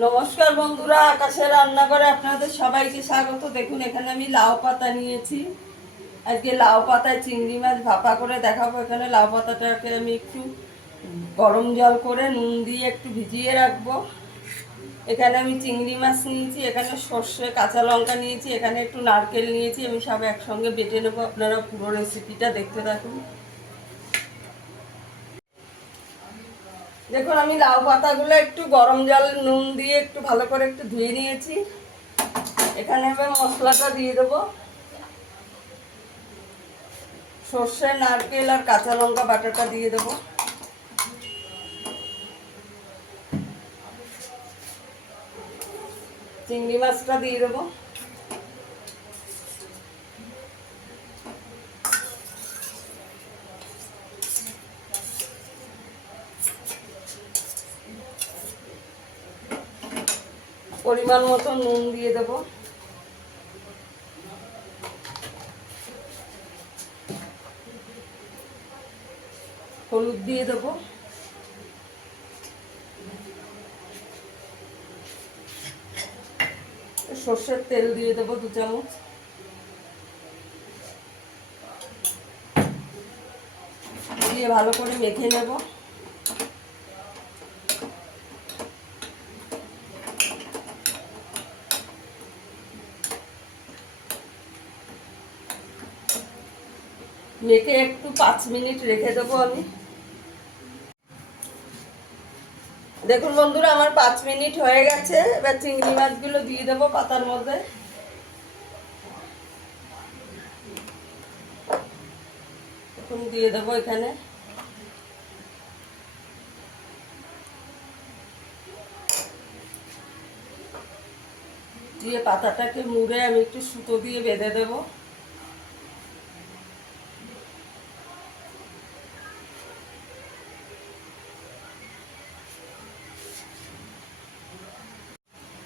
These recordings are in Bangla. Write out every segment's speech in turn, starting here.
নমস্কার বন্ধুরা, আকাশের রান্নাঘরে আপনাদের সবাইকে স্বাগত। দেখুন এখানে আমি লাউ পাতা নিয়েছি। আজকে লাউ পাতায় চিংড়ি মাছ ভাপা করে দেখাবো। এখানে লাউ পাতাটাকে আমি একটু গরম জল করে নুন দিয়ে একটু ভিজিয়ে রাখবো। এখানে আমি চিংড়ি মাছ নিয়েছি, এখানে সর্ষে কাঁচা লঙ্কা নিয়েছি, এখানে একটু নারকেল নিয়েছি। আমি সব একসঙ্গে বেটে নেবো। আপনারা পুরো রেসিপিটা দেখতে থাকুন। দেখুন আমি লাউ পাতাগুলো একটু গরম জল নুন দিয়ে একটু ভালো করে একটু ধুয়ে নিয়েছি। এখানে এবার মশলাটা দিয়ে দেবো। সর্ষে নারকেল আর কাঁচা লঙ্কা বাটাটা দিয়ে দেবো। চিংড়ি মাছটা দিয়ে দেবো। পরিমাণ মতো নুন দিয়ে দেবো। হলুদ দিয়ে দেবো। সর্ষের তেল দিয়ে দেবো 2 চামচ। দিয়ে ভালো করে মেখে নেব। মেখে একটু 5 মিনিট রেখে দেবো আমি। দেখুন বন্ধুরা আমার 5 মিনিট হয়ে গেছে। এবার চিংড়ি মাছগুলো দিয়ে দেবো পাতার মধ্যে। এখন দিয়ে দেবো এখানে। দিয়ে পাতাটাকে মুড়ে আমি একটু সুতো দিয়ে বেঁধে দেবো।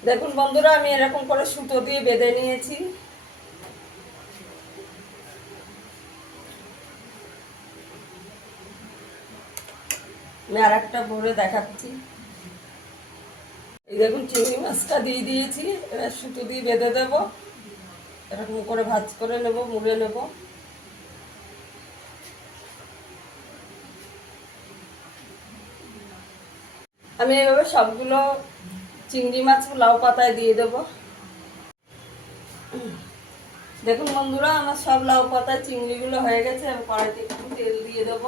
দেখুন বন্ধুরা আমি এরকম করে সুতো দিয়ে বেঁধে নিয়েছি। আমি আর একটা ভরে দেখাচ্ছি। এই দেখুন চিংড়ি মাছটা দিয়ে দিয়েছি। এবার সুতো দিয়ে বেঁধে দেবো। এরকম করে ভাঁজ করে নেব, মুড়ে নেব। আমি এভাবে সবগুলো চিংড়ি মাছ লাউ পাতায় দিয়ে দেব। দেখুন বন্ধুরা আমার সব লাউ পাতায় চিংড়িগুলো হয়ে গেছে। আমি কড়াইতে একটু তেল দিয়ে দেব।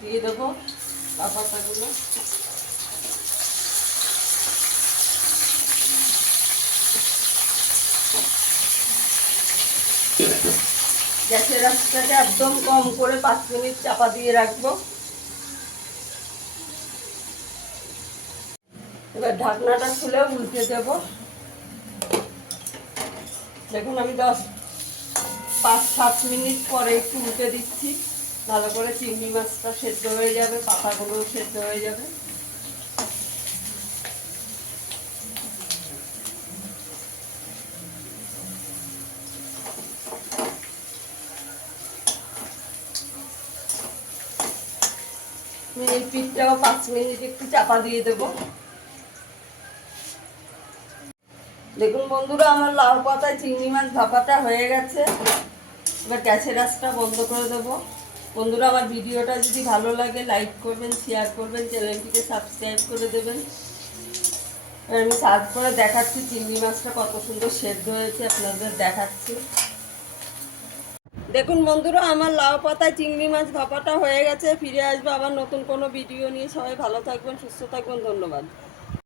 দিয়ে দেবো লাউ পাতাগুলো। গ্যাসের আঁচটাকে একদম কম করে 5 মিনিট চাপা দিয়ে রাখবো। এবার ঢাকনাটা খুলে উল্টে দেব। দেখুন আমি 5-7 মিনিট পরে একটু উল্টে দিচ্ছি। ভালো করে চিংড়ি মাছটা সেদ্ধ হয়ে যাবে, পাতাগুলোও সেদ্ধ হয়ে যাবে। এই পিঠটাও 5 মিনিট একটু চাপা দিয়ে দেবো। দেখুন বন্ধুরা আমার লাউ পাতায় চিংড়ি মাছ ভাপাটা হয়ে গেছে। এবার গ্যাসের আঁচটা বন্ধ করে দেবো। বন্ধুরা আমার ভিডিওটা যদি ভালো লাগে লাইক করবেন, শেয়ার করবেন, চ্যানেলটিকে সাবস্ক্রাইব করে দেবেন। আমি সার্ভ করে দেখাচ্ছি চিংড়ি মাছটা কত সুন্দর সেদ্ধ হয়েছে, আপনাদের দেখাচ্ছি। দেখুন বন্ধুরা আমার লাউ পাতায় চিংড়ি মাছ ভাপাটা হয়ে গেছে। ফিরে আসবো আবার নতুন কোনো ভিডিও নিয়ে। সবাই ভালো থাকবেন, সুস্থ থাকবেন। ধন্যবাদ।